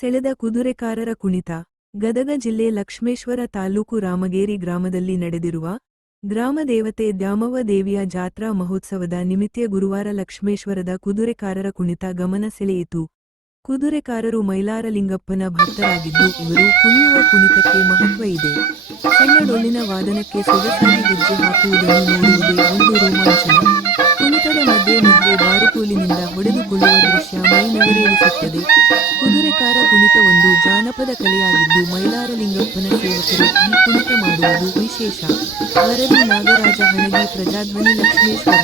ಸೆಳೆದ ಕುದುರೆಕಾರರ ಕುಣಿತ. ಗದಗ ಜಿಲ್ಲೆ ಲಕ್ಷ್ಮೇಶ್ವರ ತಾಲೂಕು ರಾಮಗೇರಿ ಗ್ರಾಮದಲ್ಲಿ ನಡೆದಿರುವ ಗ್ರಾಮದೇವತೆ ದ್ಯಾಮವ್ವ ದೇವಿಯ ಜಾತ್ರಾ ಮಹೋತ್ಸವದ ನಿಮಿತ್ತ ಗುರುವಾರ ಲಕ್ಷ್ಮೇಶ್ವರದ ಕುದುರೆಕಾರರ ಕುಣಿತ ಗಮನ ಸೆಳೆಯಿತು. ಕುದುರೆಕಾರರು ಮೈಲಾರಲಿಂಗಪ್ಪನ ಭಕ್ತರಾಗಿದ್ದು ಇವರು ಕುಣಿಯುವ ಕುಣಿತಕ್ಕೆ ಮಹತ್ವ ಇದೆ. ಸಣ್ಣ ಡೊಳ್ಳಿನ ವಾದನಕ್ಕೆ ಸೊಗಸಾಗಿ ಹೆಜ್ಜೆ ಹಾಕುವುದನ್ನು ನೋಡುವುದೇ ಒಂದು ರೋಮಾಂಚನ. ಕುಣಿತದ ಮಧ್ಯೆ ಮಧ್ಯೆ ಬಾರುಕೋಲಿನಿಂದ ಹೊಡೆದುಕೊಳ್ಳುವ ದೃಶ್ಯ ಮೈನವಿರೇಳಿಸುತ್ತದೆ. ಕುದುರೆಕಾರ ಕುಣಿತ ಒಂದು ಜಾನಪದ ಕಲೆಯಾಗಿದ್ದು ಮೈಲಾರಲಿಂಗಪ್ಪನ ಸೇವಕರು ಈ ಕುಣಿತ ಮಾಡುವುದು ವಿಶೇಷ. ವರದಿ ನಾಗರಾಜ ಹಣಗಿ, ಪ್ರಜಾಧ್ವನಿ, ಲಕ್ಷ್ಮೇಶ್ವರ.